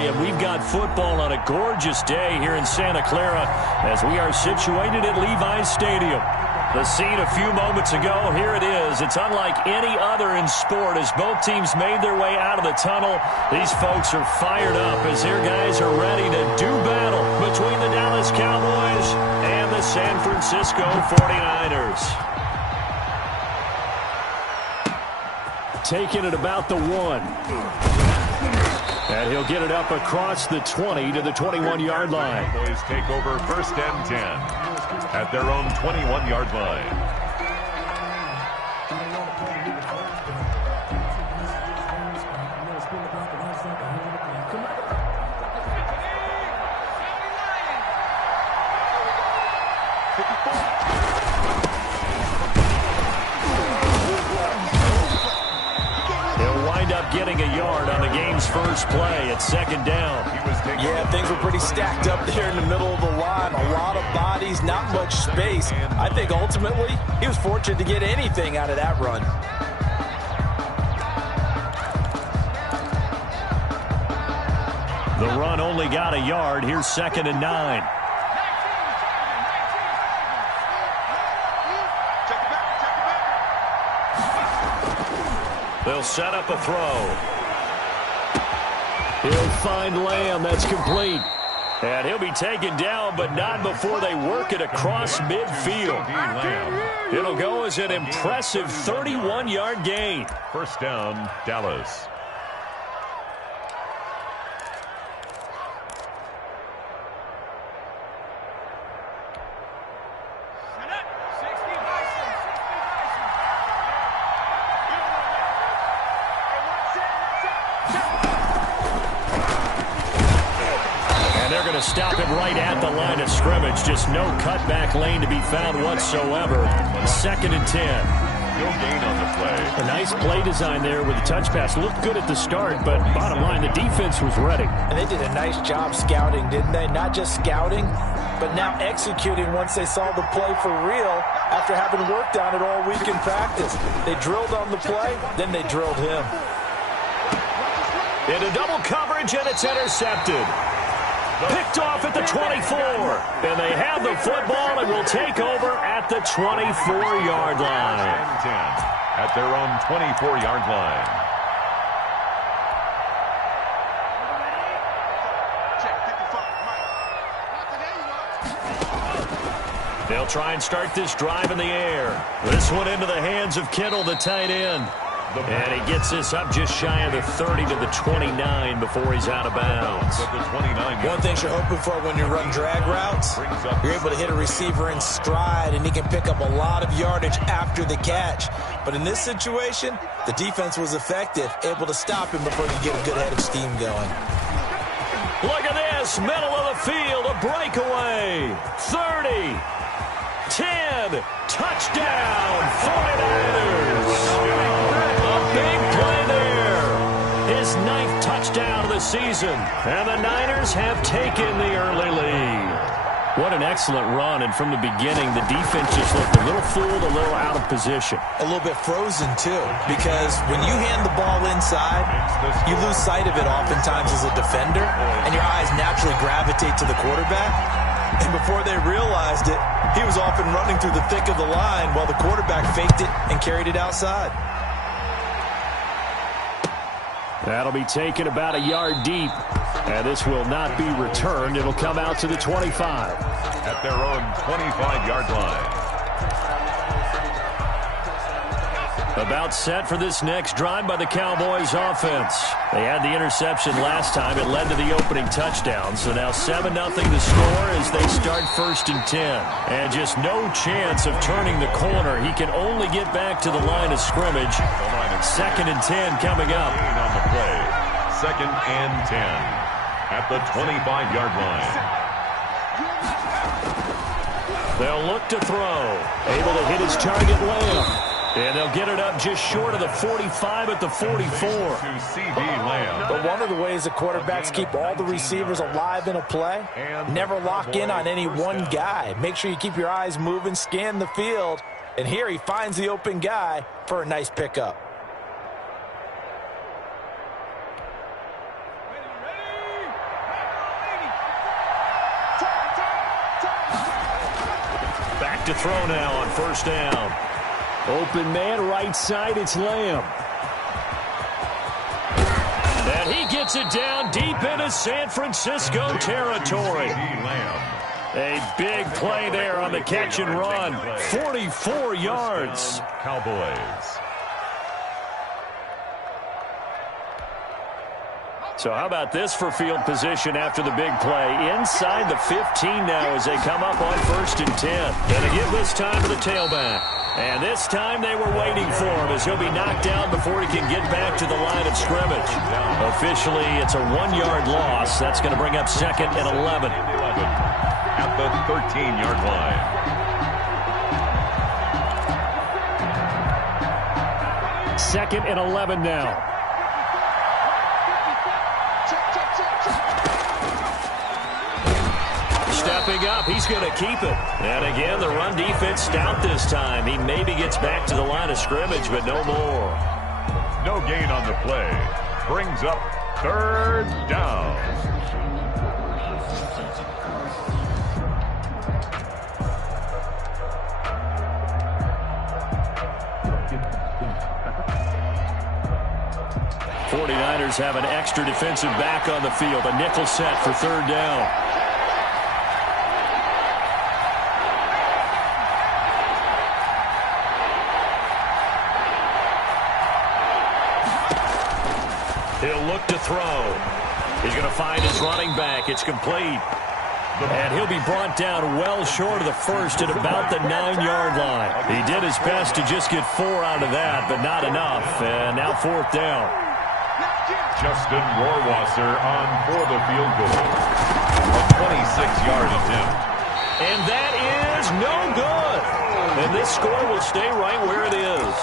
Valley, and we've got football on a gorgeous day here in Santa Clara as we are situated at Levi's Stadium. The scene a few moments ago, here it is. It's unlike any other in sport as both teams made their way out of the tunnel. These folks are fired up as their guys are ready to do battle between the Dallas Cowboys and the San Francisco 49ers. Taking it about the 1. And he'll get it up across the 20 to the 21-yard line. Cowboys take over 1st and 10 at their own 21-yard line. Getting a yard on the game's first play at 2nd down. Yeah, things were pretty stacked up there in the middle of the line. A lot of bodies, not much space. I think ultimately he was fortunate to get anything out of that run. The run only got a yard. Here's 2nd and 9. They'll set up a throw. He'll find Lamb. That's complete. And he'll be taken down, but not before they work it across midfield. It'll go as an impressive 31-yard gain. 1st down, Dallas. Stop it right at the line of scrimmage. Just no cutback lane to be found whatsoever. 2nd and 10. No gain on the play. A nice play design there with the touch pass. Looked good at the start, but bottom line, the defense was ready. And they did a nice job scouting, didn't they? Not just scouting, but now executing once they saw the play for real after having worked on it all week in practice. They drilled on the play, then they drilled him. Into double coverage, and it's intercepted. Picked off at the 24. And they have the football and will take over at the 24-yard line. 10 at their own 24-yard line. They'll try and start this drive in the air. This one into the hands of Kittle, the tight end. And he gets this up just shy of the 30 to the 29 before he's out of bounds. One thing you're hoping for when you run drag routes, you're able to hit a receiver in stride, and he can pick up a lot of yardage after the catch. But in this situation, the defense was effective, able to stop him before he could get a good head of steam going. Look at this, middle of the field, a breakaway. 30, 10, touchdown, 49ers. Big play there. His 9th touchdown of the season. And the Niners have taken the early lead. What an excellent run. And from the beginning, the defense just looked a little fooled, a little out of position. A little bit frozen, too. Because when you hand the ball inside, you lose sight of it oftentimes as a defender. And your eyes naturally gravitate to the quarterback. And before they realized it, he was off and running through the thick of the line while the quarterback faked it and carried it outside. That'll be taken about a yard deep. And this will not be returned. It'll come out to the 25. At their own 25-yard line. About set for this next drive by the Cowboys offense. They had the interception last time. It led to the opening touchdown. So now 7-0 the score as they start 1st and 10. And just no chance of turning the corner. He can only get back to the line of scrimmage. 2nd and 10 coming up. On the play. 2nd and 10 at the 25-yard line. They'll look to throw. Able to hit his target Lamb. And they'll get it up just short of the 45 at the 44. But one of the ways the quarterbacks keep all the receivers alive in a play, never lock in on any one guy. Make sure you keep your eyes moving, scan the field. And here he finds the open guy for a nice pickup. back to throw now on first down. Open man right side, it's Lamb. And he gets it down deep into San Francisco territory. A big play there on the catch and run. 44 yards. Cowboys. So how about this for field position after the big play? Inside the 15 now as they come up on 1st and 10. And to give this time to the tailback. And this time they were waiting for him as he'll be knocked down before he can get back to the line of scrimmage. Officially, it's a 1-yard loss. That's going to bring up 2nd and 11. At the 13-yard line. Second and 11 now. Stepping up, he's going to keep it. And again, the run defense stout this time. He maybe gets back to the line of scrimmage, but no more. No gain on the play. Brings up 3rd down. '49ers have an extra defensive back on the field. A nickel set for 3rd down. He'll look to throw. He's going to find his running back. It's complete. And he'll be brought down well short of the first at about the 9-yard line. He did his best to just get 4 out of that, but not enough. And now 4th down. Justin Rohrwasser on for the field goal. A 26-yard attempt. And that is no good. And this score will stay right where it is.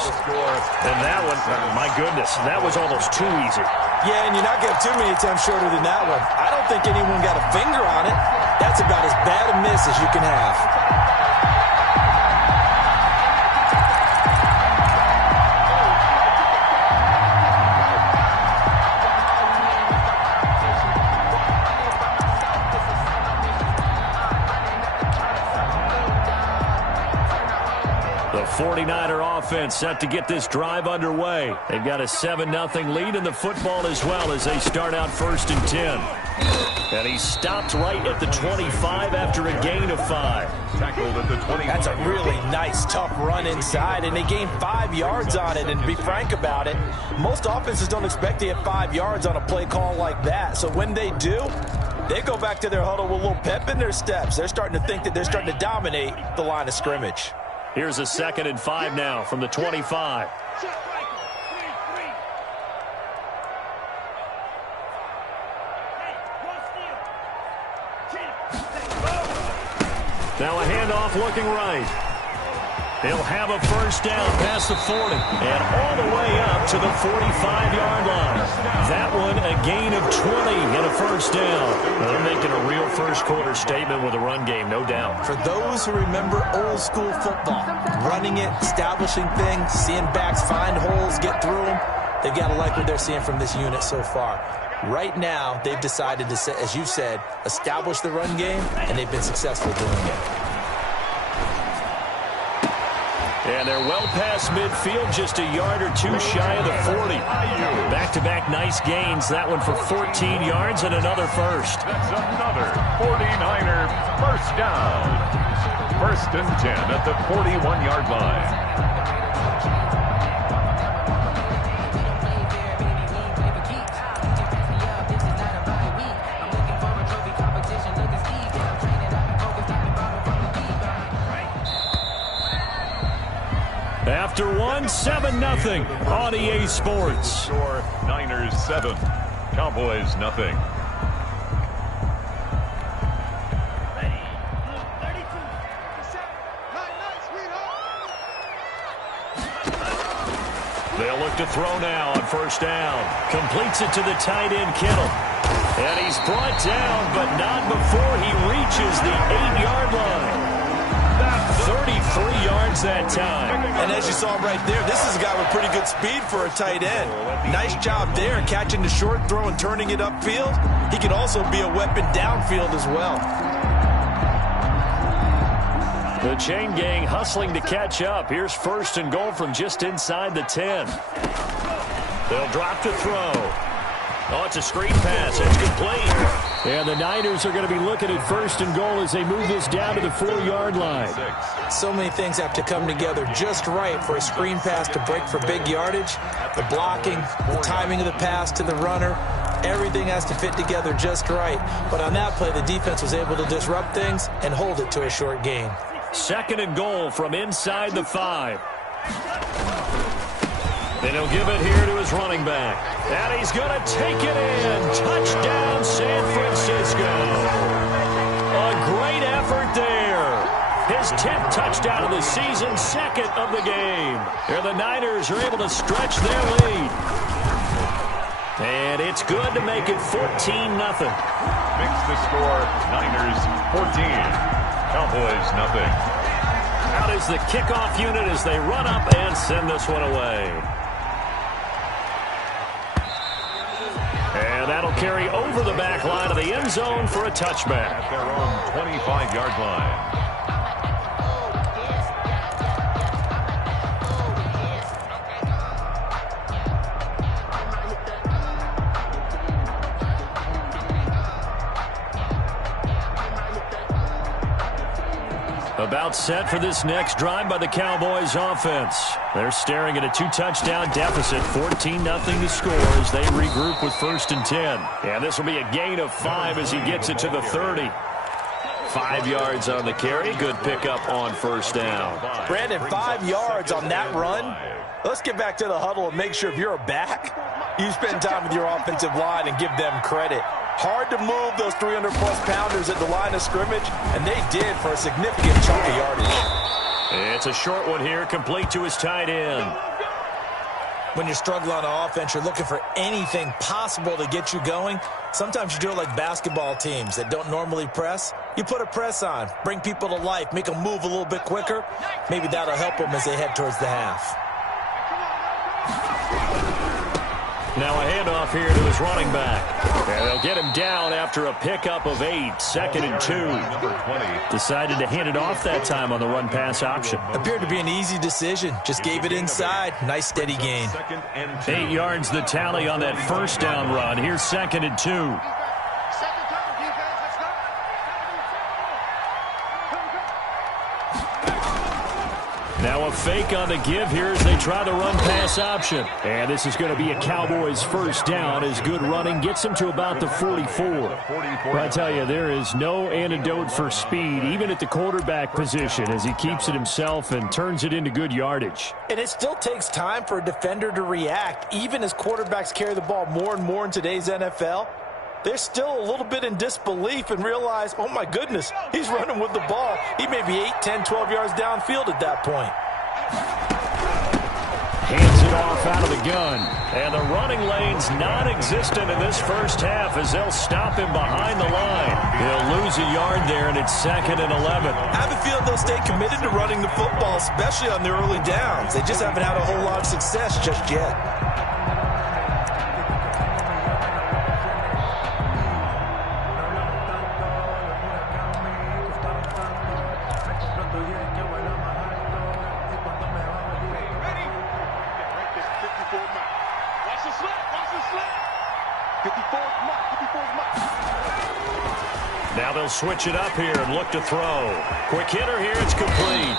And that one, my goodness, that was almost too easy. Yeah, and you're not getting too many attempts shorter than that one. I don't think anyone got a finger on it. That's about as bad a miss as you can have. The 49er offense set to get this drive underway. They've got a 7-0 lead in the football as well as they start out 1st and 10. And he stopped right at the 25 after a gain of 5. Tackled at the 20. That's a really nice, tough run inside, and they gained 5 yards on it. And to be frank about it, most offenses don't expect to get 5 yards on a play call like that. So when they do, they go back to their huddle with a little pep in their steps. They're starting to think that they're starting to dominate the line of scrimmage. Here's a 2nd and 5 now from the 25. Now a handoff looking right. He'll have a 1st down past the 40 and all the way up to the 45-yard line. That one a gain of 20 and a 1st down. They're making a real first-quarter statement with a run game, no doubt. For those who remember old-school football, running it, establishing things, seeing backs find holes, get through them, they've got to like what they're seeing from this unit so far. Right now, they've decided to, as you said, establish the run game, and they've been successful doing it. And they're well past midfield, just a yard or two shy of the 40. Back-to-back nice gains. That one for 14 yards and another 1st. That's another 49er 1st down. 1st and 10 at the 41-yard line. After one, 7-0 on EA Sports. Score Niners 7, Cowboys nothing. They'll look to throw now on 1st down. Completes it to the tight end, Kittle. And he's brought down, but not before he reaches the 8-yard line. 33 yards that time. And as you saw right there, this is a guy with pretty good speed for a tight end. Nice job there, catching the short throw and turning it upfield. He can also be a weapon downfield as well. The chain gang hustling to catch up. Here's first and goal from just inside the 10. They'll drop to throw. Oh, it's a screen pass. It's complete. And the Niners are going to be looking at first and goal as they move this down to the 4-yard line. So many things have to come together just right for a screen pass to break for big yardage. The blocking, the timing of the pass to the runner, everything has to fit together just right. But on that play, the defense was able to disrupt things and hold it to a short gain. Second and goal from inside the 5. And he'll give it here to his running back. And he's going to take it in. Touchdown, San Francisco. A great effort there. His 10th touchdown of the season, second of the game. And the Niners are able to stretch their lead. And it's good to make it 14-0. Makes the score Niners 14, Cowboys nothing. Out is the kickoff unit as they run up and send this one away. And that'll carry over the back line of the end zone for a touchback. At their own 25-yard line. About set for this next drive by the Cowboys offense. They're staring at a 2-touchdown deficit, 14-0 to score as they regroup with first and 10. And this will be a gain of 5 as he gets it to the 30. 5 yards on the carry. Good pickup on first down. Brandon, 5 yards on that run. Let's get back to the huddle and make sure if you're a back, you spend time with your offensive line and give them credit. Hard to move those 300-plus pounders at the line of scrimmage, and they did for a significant chunk of yardage. It's a short one here, complete to his tight end. When you're struggling on offense, you're looking for anything possible to get you going. Sometimes you do it like basketball teams that don't normally press. You put a press on, bring people to life, make them move a little bit quicker. Maybe that'll help them as they head towards the half. Now a handoff here to his running back. And they'll get him down after a pickup of 8. Second and 2. Decided to hand it off that time on the run-pass option. Appeared to be an easy decision. Just gave it inside. Nice steady gain. 8 yards the tally on that first down run. Here's second and 2. Now a fake on the give here as they try the run-pass option. And this is going to be a Cowboys first down as good running gets them to about the 44. But I tell you, there is no antidote for speed, even at the quarterback position, as he keeps it himself and turns it into good yardage. And it still takes time for a defender to react, even as quarterbacks carry the ball more and more in today's NFL. They're still a little bit in disbelief and realize, oh my goodness, he's running with the ball. He may be 8, 10, 12 yards downfield at that point. Hands it off out of the gun. And the running lane's non-existent in this first half as they'll stop him behind the line. He'll lose a yard there, and it's second and 11. I have a feeling they'll stay committed to running the football, especially on their early downs. They just haven't had a whole lot of success just yet. Now they'll switch it up here and look to throw. Quick hitter here, it's complete.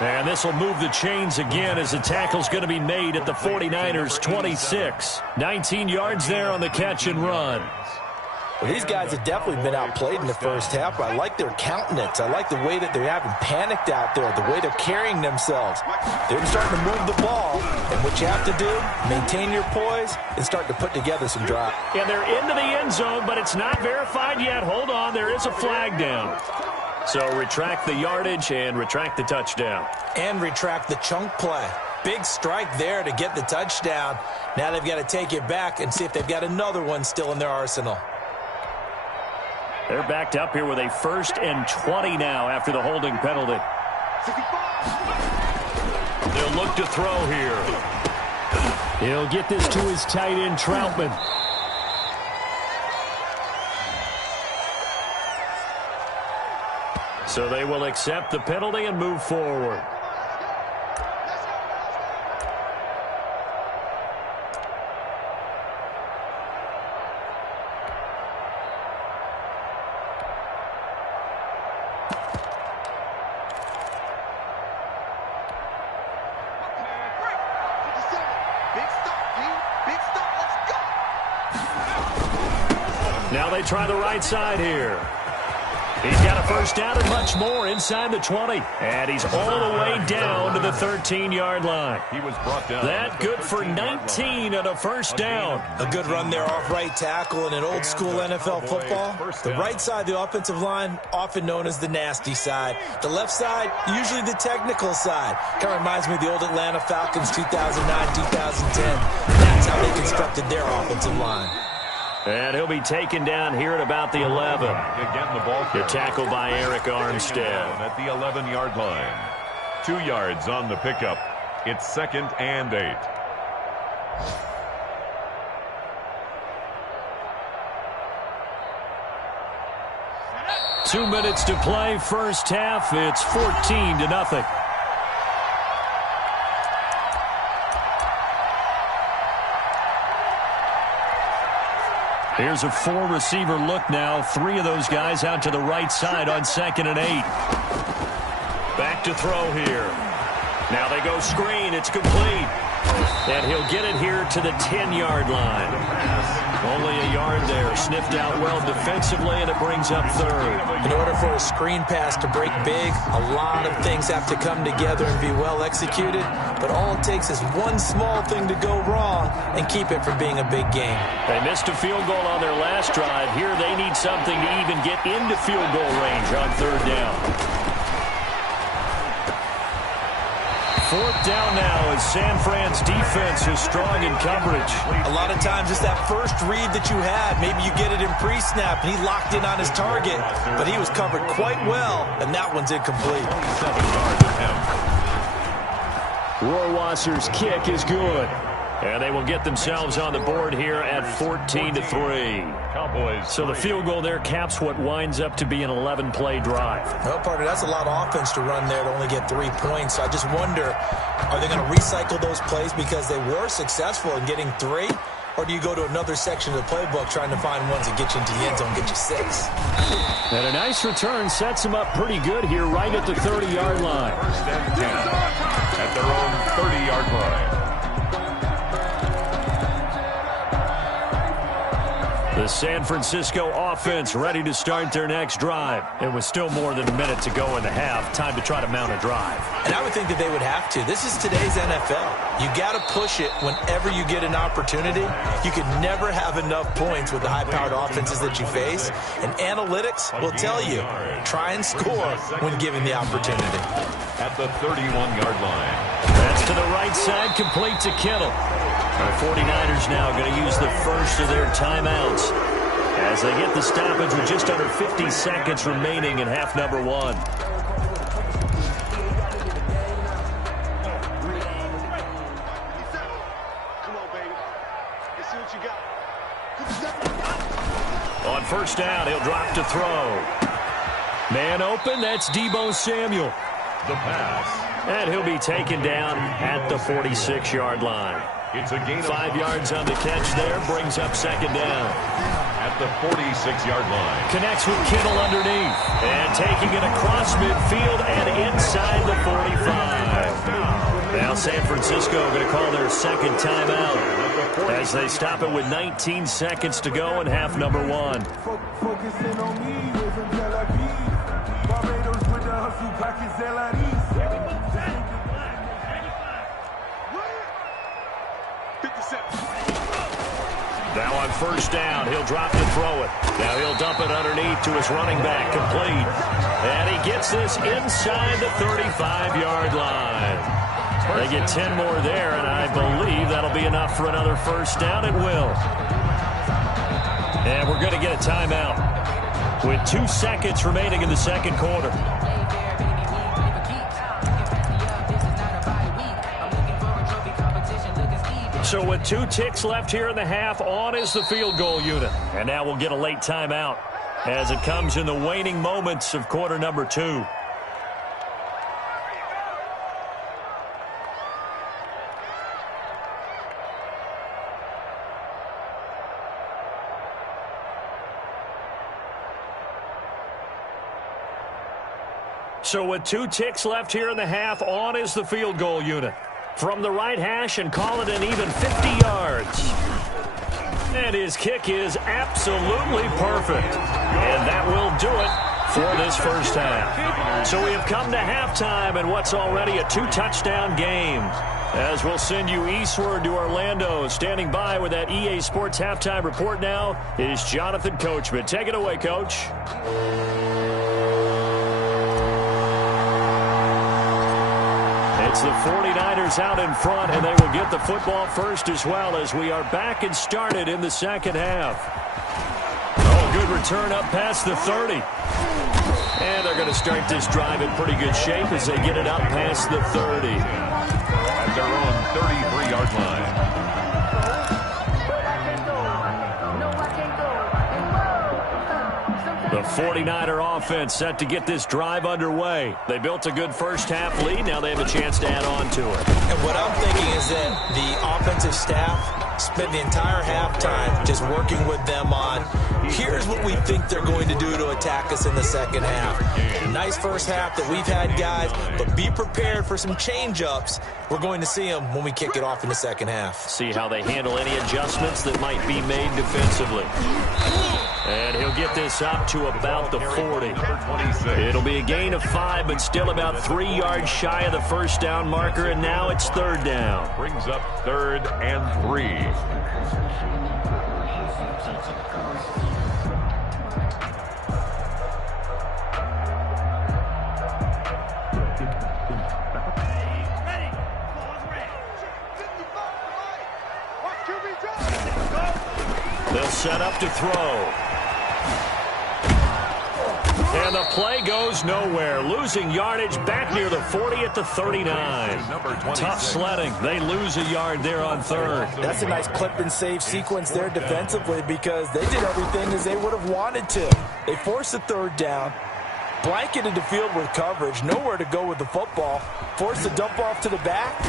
And this will move the chains again as the tackle's going to be made at the 49ers 26. 19 yards there on the catch and run. Well, these guys have definitely been outplayed in the first half, but I like their countenance. I like the way that they haven't panicked out there, the way they're carrying themselves. They're starting to move the ball, and what you have to do, maintain your poise and start to put together some drive. Yeah, they're into the end zone, but it's not verified yet. Hold on, there is a flag down. So retract the yardage and retract the touchdown. And retract the chunk play. Big strike there to get the touchdown. Now they've got to take it back and see if they've got another one still in their arsenal. They're backed up here with a 1st and 20 now after the holding penalty. They'll look to throw here. He'll get this to his tight end, Troutman. So they will accept the penalty and move forward. Now they try the right side here. He's got a first down and much more inside the 20. And he's all the way down to the 13-yard line. He was brought down. That good for 19 and a first down. A good run there off right tackle in an old school NFL football. The right side, the offensive line, often known as the nasty side. The left side, usually the technical side. Kind of reminds me of the old Atlanta Falcons 2009, 2010. That's how they constructed their offensive line. And he'll be taken down here at about the 11. Again, the ball Good tackle by Eric Armstead. At the 11-yard line. 2 yards on the pickup. It's 2nd and 8. Two minutes to play, first half. It's 14-0. Here's a 4-receiver look now. 3 of those guys out to the right side on 2nd and 8. Back to throw here. Now they go screen. It's complete. And he'll get it here to the 10-yard line. Only a yard there. Sniffed out well defensively, and it brings up 3rd. In order for a screen pass to break big, a lot of things have to come together and be well executed. But all it takes is one small thing to go wrong and keep it from being a big game. They missed a field goal on their last drive. Here they need something to even get into field goal range on 3rd down. 4th down now as San Fran's defense is strong in coverage. A lot of times it's that first read that you had. Maybe you get it in pre-snap, and he locked in on his target, but he was covered quite well, and that one's incomplete. 7 yards Rohrwasser's kick is good. And they will get themselves on the board here at 14-3. So the field goal there caps what winds up to be an 11-play drive. Well, partner, that's a lot of offense to run there to only get 3 points. So I just wonder, are they going to recycle those plays because they were successful in getting 3? Or do you go to another section of the playbook trying to find ones that get you into the end zone, get you 6? And a nice return sets them up pretty good here right at the 30-yard line. 1st and 10 at their own 30-yard line. The San Francisco offense ready to start their next drive. It was still more than a minute to go in the half. Time to try to mount a drive. And I would think that they would have to. This is today's NFL. You got to push it whenever you get an opportunity. You can never have enough points with the high-powered offenses that you face. And analytics will tell you, try and score when given the opportunity. At the 31-yard line. That's to the right side, complete to Kittle. The 49ers now going to use the first of their timeouts as they get the stoppage with just under 50 seconds remaining in half number 1. On 1st down, he'll drop to throw. Man open, that's Deebo Samuel. The pass. And he'll be taken down at the 46-yard line. It's a gain of 5 yards on the catch there, brings up 2nd down. At the 46-yard line. Connects with Kittle underneath. And taking it across midfield and inside the 45. Now San Francisco going to call their 2nd timeout as they stop it with 19 seconds to go in half number 1. Now on 1st down, he'll drop to throw it. Now he'll dump it underneath to his running back, complete. And he gets this inside the 35-yard line. They get 10 more there, and I believe that'll be enough for another 1st down. It will. And we're going to get a timeout with 2 seconds remaining in the 2nd quarter. So with 2 ticks left here in the half, on is the field goal unit. And now we'll get a late timeout. as it comes in the waning moments of quarter number 2. So with 2 ticks left here in the half, on is the field goal unit. From the right hash and call it an even 50 yards. And his kick is absolutely perfect. And that will do it for this first half. So we have come to halftime in what's already a 2-touchdown game. As we'll send you eastward to Orlando. Standing by with that EA Sports halftime report now is Jonathan Coachman. Take it away, Coach. It's the 49ers out in front, and they will get the football first as well as we are back and started in the second half. Oh, good return up past the 30. And they're going to start this drive in pretty good shape as they get it up past the 30. At their own 33-yard line. The 49er offense set to get this drive underway. They built a good first-half lead. Now they have a chance to add on to it. And what I'm thinking is that the offensive staff spent the entire halftime just working with them on, here's what we think they're going to do to attack us in the second half. Nice first half that we've had, guys, but be prepared for some change-ups. We're going to see them when we kick it off in the second half. See how they handle any adjustments that might be made defensively. And he'll get this up to about the 40. It'll be a gain of 5, but still about 3 yards shy of the first down marker, and now it's third down. Brings up 3rd and 3. They'll set up to throw. And the play goes nowhere. Losing yardage back near the 40 at the 39. Tough sledding. They lose a yard there on third. That's a nice clip and save sequence there defensively because they did everything as they would have wanted to. They forced the third down, blanketed the field with coverage, nowhere to go with the football, forced the dump off to the back,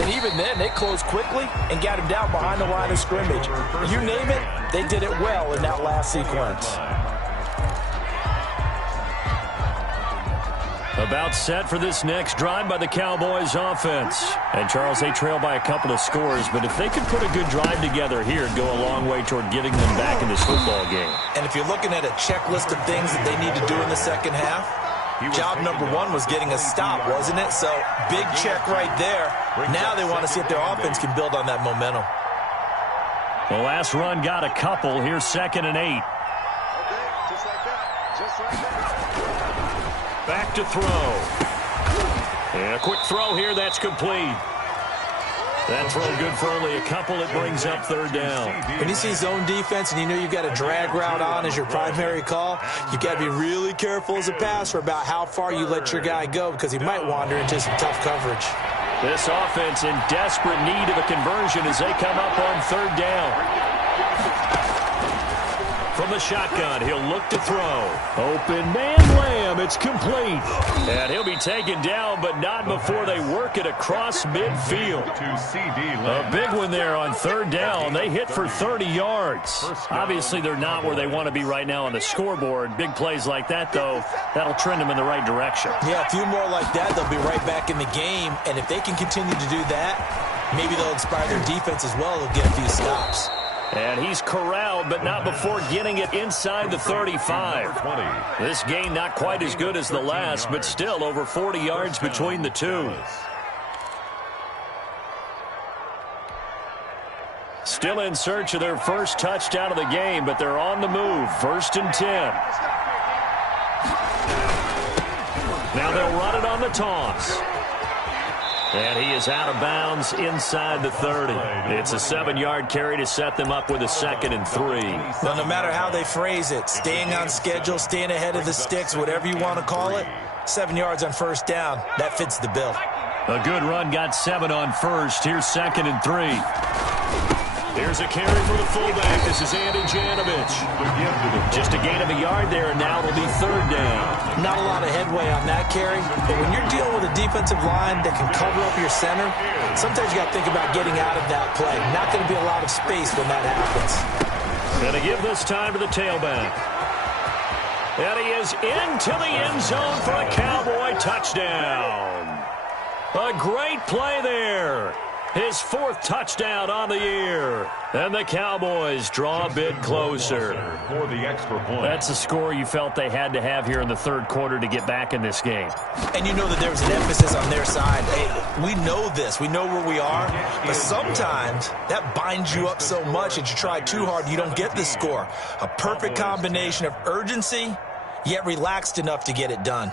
and even then they closed quickly and got him down behind the line of scrimmage. You name it, they did it well in that last sequence. About set for this next drive by the Cowboys offense. And Charles, they trail by a couple of scores, but if they could put a good drive together here, it'd go a long way toward getting them back in this football game. And if you're looking at a checklist of things that they need to do in the second half, job number 1 was getting a stop, wasn't it? So big check right there. Now they want to see if their offense can build on that momentum. The last run got a couple. Here's 2nd and 8. Just like that. Just like that. Back to throw. And a quick throw here. That's complete. That throw good for only a couple. It brings up third down. When you see zone defense and you know you've got a drag route on as your primary call, you've got to be really careful as a passer about how far you let your guy go because he might wander into some tough coverage. This offense in desperate need of a conversion as they come up on third down. From the shotgun, he'll look to throw. Open man, Lamb, it's complete. And he'll be taken down, but not before they work it across midfield. A big one there on third down. They hit for 30 yards. Obviously, they're not where they want to be right now on the scoreboard. Big plays like that, though, that'll trend them in the right direction. Yeah, a few more like that, they'll be right back in the game. And if they can continue to do that, maybe they'll inspire their defense as well. They'll get a few stops. And he's corralled, but not before getting it inside the 35. This game not quite as good as the last, but still over 40 yards between the two. Still in search of their first touchdown of the game, but they're on the move. 1st and 10. Now they'll run it on the toss. And he is out of bounds inside the 30. It's a 7-yard carry to set them up with a 2nd and 3. Well, no matter how they phrase it, staying on schedule, staying ahead of the sticks, whatever you want to call it, 7 yards on first down, that fits the bill. A good run got 7 on first. Here's 2nd and 3. Here's a carry for the fullback. This is Andy Janovich. Just a gain of a yard there, and now it'll be third down. Not a lot of headway on that carry, but when you're dealing with a defensive line that can cover up your center, sometimes you got to think about getting out of that play. Not going to be a lot of space when that happens. Going to give this time to the tailback. And he is into the end zone for a Cowboy touchdown. A great play there. His fourth touchdown on the year. And the Cowboys draw a bit closer. For the extra point. That's a score you felt they had to have here in the third quarter to get back in this game. And you know that there was an emphasis on their side. Hey, we know this. We know where we are. But sometimes that binds you up so much that you try too hard, you don't get the score. A perfect combination of urgency, yet relaxed enough to get it done.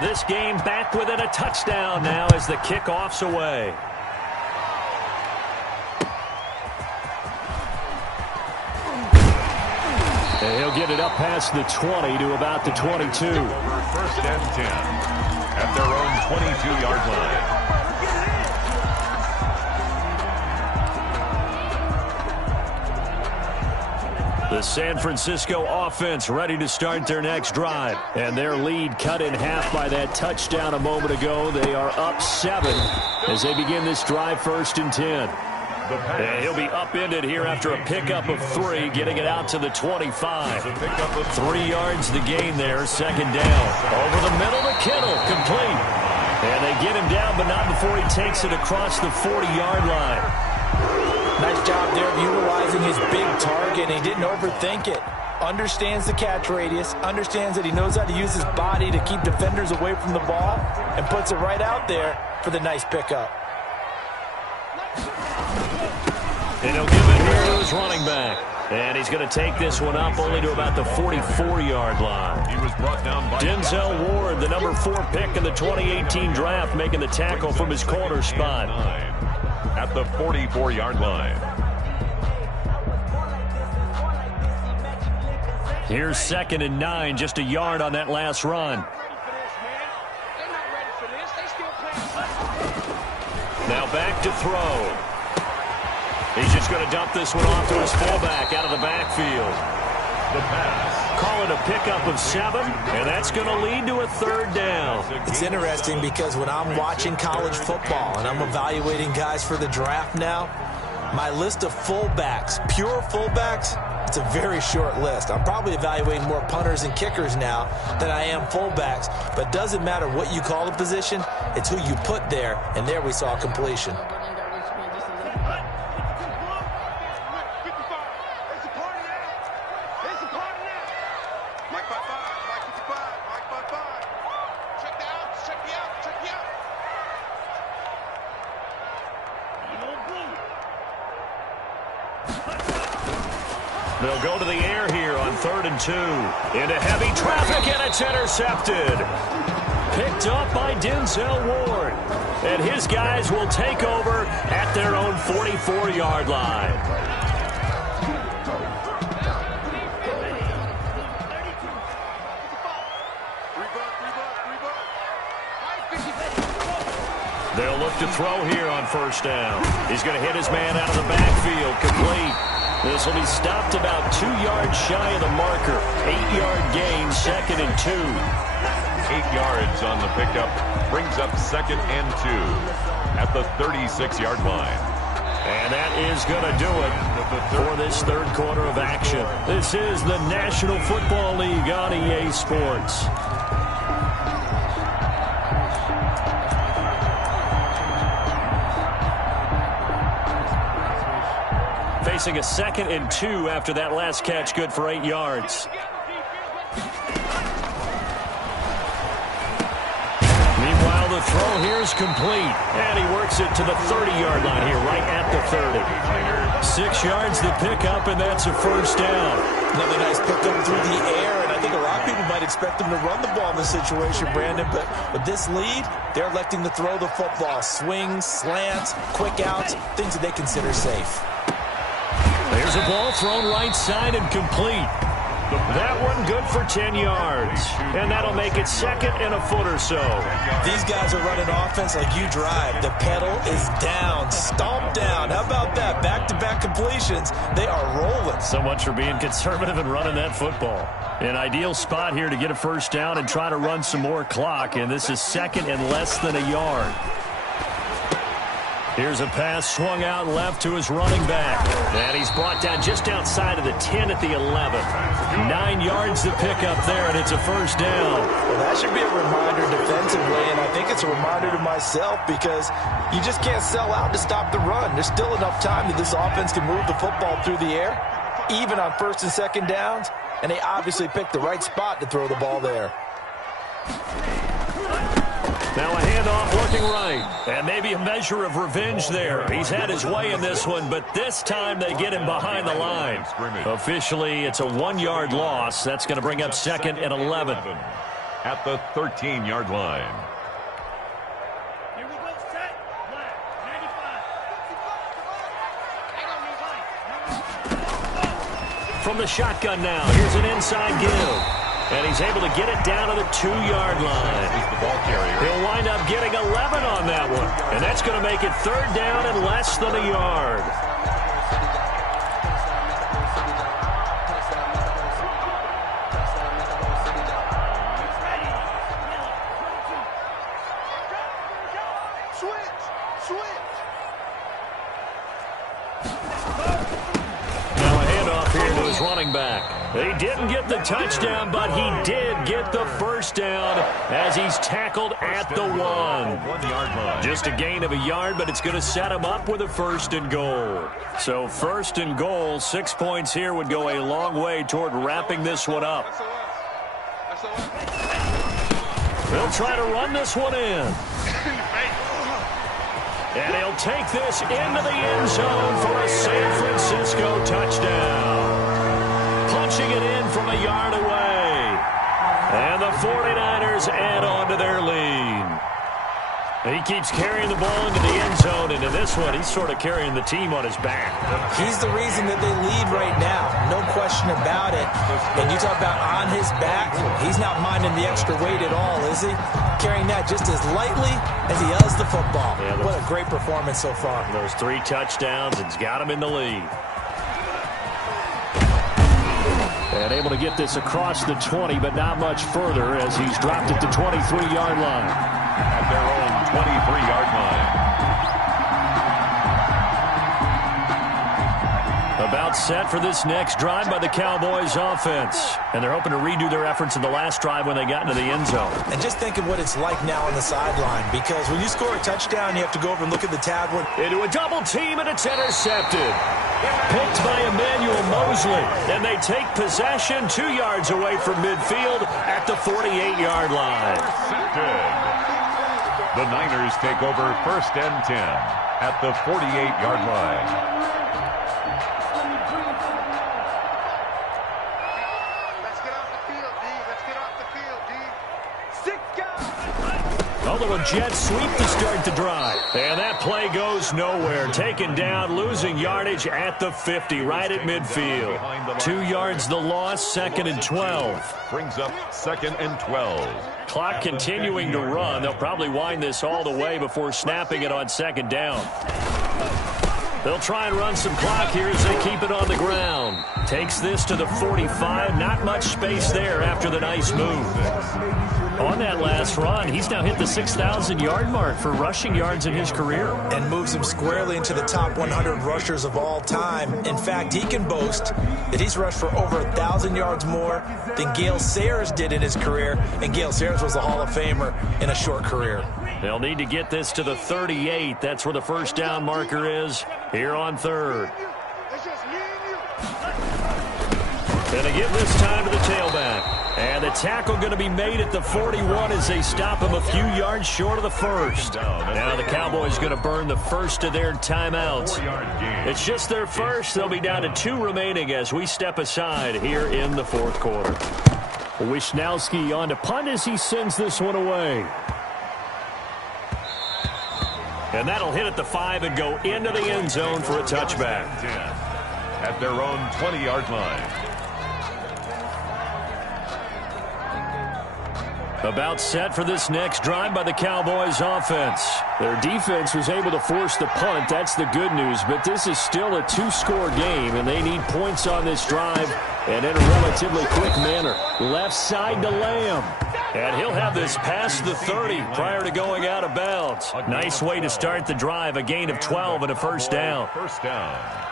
This game back within a touchdown now as the kickoff's away. And he'll get it up past the 20 to about the 22. First and 10 at their own 22-yard line. The San Francisco offense ready to start their next drive. And their lead cut in half by that touchdown a moment ago. They are up 7 as they begin this drive, first and 10. And he'll be upended here after a pickup of 3, getting it out to the 25. 3 yards the gain there, second down. Over the middle to Kittle, complete. And they get him down, but not before he takes it across the 40-yard line. Nice job there of utilizing his big target. He didn't overthink it. Understands the catch radius. Understands that he knows how to use his body to keep defenders away from the ball. And puts it right out there for the nice pickup. And he'll give it here to his running back. And he's going to take this one up only to about the 44-yard line. He was brought down by Denzel Ward, the number 4 pick in the 2018 draft, making the tackle from his corner spot. At the 44-yard line. Here's second and 9, just a yard on that last run. Now back to throw. He's just going to dump this one off to his fullback out of the backfield. The pass. Call it a pickup of 7, and that's going to lead to a third down. It's interesting because when I'm watching college football and I'm evaluating guys for the draft now, my list of fullbacks, pure fullbacks, it's a very short list. I'm probably evaluating more punters and kickers now than I am fullbacks, but it doesn't matter what you call the position, it's who you put there, and there we saw completion. They'll go to the air here on 3rd and 2. Into heavy traffic, and it's intercepted. Picked up by Denzel Ward. And his guys will take over at their own 44-yard line. They'll look to throw here on first down. He's going to hit his man out of the backfield, complete. This will be stopped about 2 yards shy of the marker. 8-yard gain, second and 2. 8 yards on the pickup. Brings up second and 2 at the 36-yard line. And that is going to do it for this third quarter of action. This is the National Football League on EA Sports. Facing a second and 2 after that last catch, good for 8 yards. Meanwhile, the throw here is complete, and he works it to the 30-yard line here, right at the 30. 6 yards the pickup, and that's a first down. Another nice pickup through the air, and I think a lot of people might expect him to run the ball in this situation, Brandon, but with this lead, they're electing to throw the football. Swings, slants, quick outs, things that they consider safe. There's a ball thrown right side and complete. That one good for 10 yards. And that'll make it second and a foot or so. These guys are running offense like you drive. The pedal is down, stomped down. How about that? Back-to-back completions. They are rolling. So much for being conservative and running that football. An ideal spot here to get a first down and try to run some more clock. And this is second and less than a yard. Here's a pass swung out left to his running back. And he's brought down just outside of the 10 at the 11. 9 yards to pick up there, and it's a first down. Well, that should be a reminder defensively, and I think it's a reminder to myself because you just can't sell out to stop the run. There's still enough time that this offense can move the football through the air, even on first and second downs, and they obviously picked the right spot to throw the ball there. Now a handoff looking right. And maybe a measure of revenge there. He's had his way in this one, but this time they get him behind the line. Officially, it's a 1-yard loss. That's going to bring up second and 11. At the 13-yard line. Here we go, set. Black, 95. From the shotgun now, here's an inside give. And he's able to get it down to the 2-yard line. He'll wind up getting 11 on that one. And that's going to make it third down and less than a yard. Now a handoff here to his running back. He didn't get the touchdown, but he did get the first down as he's tackled at the 1. Just a gain of a yard, but it's going to set him up with a first and goal. So first and goal, 6 points here would go a long way toward wrapping this one up. They'll try to run this one in. And he'll take this into the end zone for a San Francisco touchdown. Punching it in from a yard away. And the 49ers add on to their lead. And he keeps carrying the ball into the end zone, and in this one, he's sort of carrying the team on his back. He's the reason that they lead right now. No question about it. And you talk about on his back, he's not minding the extra weight at all, is he? Carrying that just as lightly as he does the football. Yeah, what a great performance so far. Those 3 touchdowns, it's got him in the lead. And able to get this across the 20, but not much further as he's dropped at the 23-yard line. At their own 23-yard line. About set for this next drive by the Cowboys offense. And they're hoping to redo their efforts in the last drive when they got into the end zone. And just think of what it's like now on the sideline, because when you score a touchdown, you have to go over and look at the tablet. Into a double team, and it's intercepted. Picked by Emmanuel Mosley. And they take possession 2 yards away from midfield at the 48-yard line. Intercepted. The Niners take over first and 10 at the 48-yard line. A little jet sweep to start the drive. And that play goes nowhere. Taken down, losing yardage at the 50, right at midfield. 2 yards the loss, second and 12. Brings up second and 12. Clock continuing to run. They'll probably wind this all the way before snapping it on second down. They'll try and run some clock here as they keep it on the ground. Takes this to the 45. Not much space there after the nice move. On that last run, he's now hit the 6,000-yard mark for rushing yards in his career. And moves him squarely into the top 100 rushers of all time. In fact, he can boast that he's rushed for over 1,000 yards more than Gale Sayers did in his career. And Gale Sayers was a Hall of Famer in a short career. They'll need to get this to the 38. That's where the first down marker is here on third. And they give this time to the tailback. And the tackle going to be made at the 41 as they stop him a few yards short of the first. Now the Cowboys going to burn the first of their timeouts. It's just their first. They'll be down to 2 remaining as we step aside here in the fourth quarter. Wisnowski on to punt as he sends this one away. And that'll hit at the 5 and go into the end zone for a touchback. At their own 20-yard line. About set for this next drive by the Cowboys offense. Their defense was able to force the punt. That's the good news. But this is still a two-score game, and they need points on this drive and in a relatively quick manner. Left side to Lamb. And he'll have this past the 30 prior to going out of bounds. Nice way to start the drive. A gain of 12 and a first down. First down.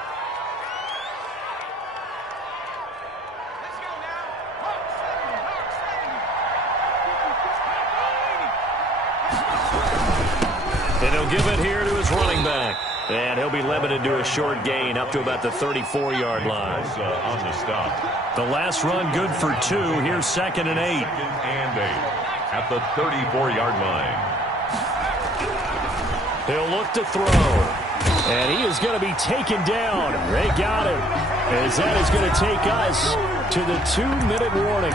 And he'll give it here to his running back. And he'll be limited to a short gain up to about the 34-yard line. On the stop. The last run good for 2. Here's 2nd and 8. 2nd and 8 at the 34-yard line. He'll look to throw. And he is going to be taken down. They got him. As that is going to take us to the 2-minute warning.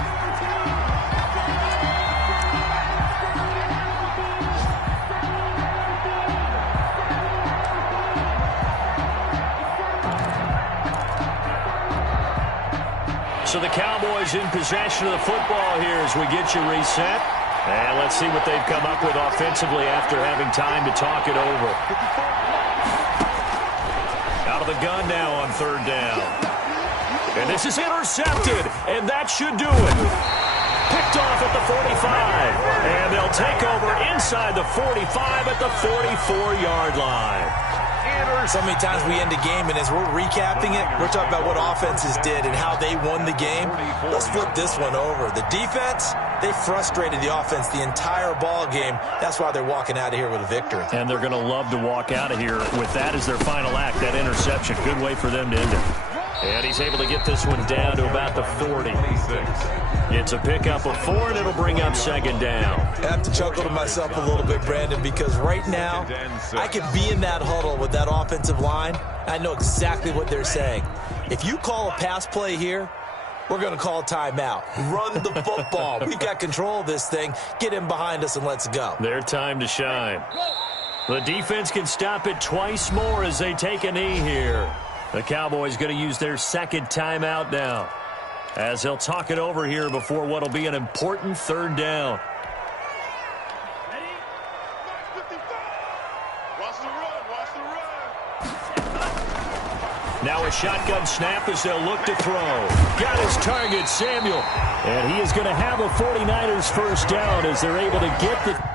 So the Cowboys in possession of the football here as we get you reset. And let's see what they've come up with offensively after having time to talk it over. Out of the gun now on 3rd down. And this is intercepted, and that should do it. Picked off at the 45. And they'll take over inside the 45 at the 44-yard line. So many times we end a game, and as we're recapping it, we're talking about what offenses did and how they won the game. Let's flip this one over. The defense, they frustrated the offense the entire ball game. That's why they're walking out of here with a victory. And they're going to love to walk out of here with that as their final act, that interception. Good way for them to end it. And he's able to get this one down to about the 40. It's a pickup of 4, and it'll bring up 2nd down. I have to chuckle to myself a little bit, Brandon, because right now I could be in that huddle with that offensive line. I know exactly what they're saying. If you call a pass play here, we're going to call a timeout. Run the football. We've got control of this thing. Get in behind us and let's go. Their time to shine. The defense can stop it twice more as they take a knee here. The Cowboys going to use their 2nd timeout now, as they'll talk it over here before what will be an important 3rd down. Now a shotgun snap as they'll look to throw. Got his target, Samuel. And he is going to have a 49ers first down as they're able to get the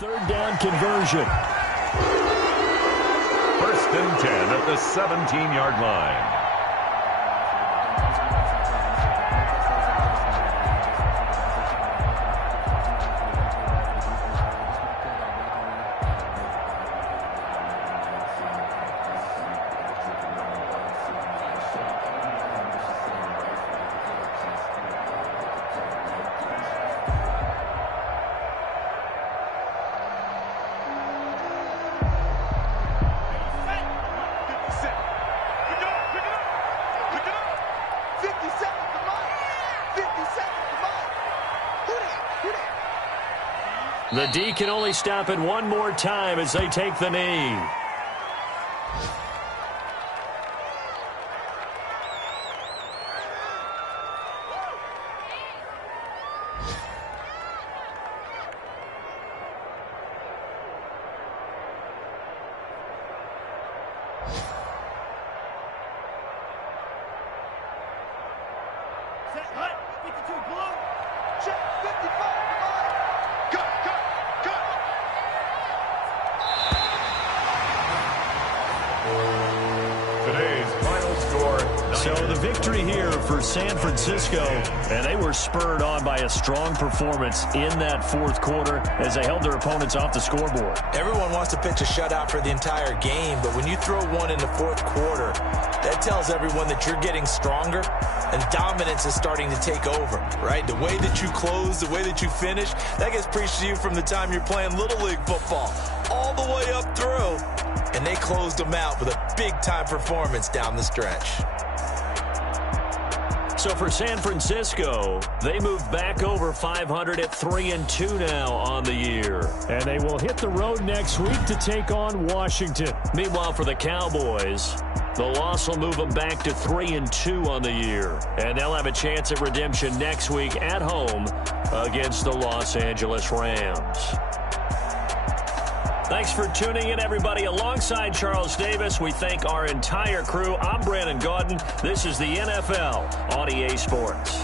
Third down conversion. First and 10 at the 17-yard line. The D can only stop it one more time as they take the knee. Set, hut, 52 blue. Check, 55, come on. Cut. Today's final score. So the victory here for San Francisco, and they were spurred on by a strong performance in that fourth quarter as they held their opponents off the scoreboard. Everyone wants to pitch a shutout for the entire game, but when you throw one in the fourth quarter, that tells everyone that you're getting stronger and dominance is starting to take over, right? The way that you close, the way that you finish, that gets preached to you from the time you're playing Little League football all the way up through. And they closed them out with a big-time performance down the stretch. So for San Francisco, they move back over 500 at 3-2 now on the year. And they will hit the road next week to take on Washington. Meanwhile, for the Cowboys, the loss will move them back to 3-2 on the year. And they'll have a chance at redemption next week at home against the Los Angeles Rams. Thanks for tuning in, everybody. Alongside Charles Davis, we thank our entire crew. I'm Brandon Gaudin. This is the NFL on EA Sports.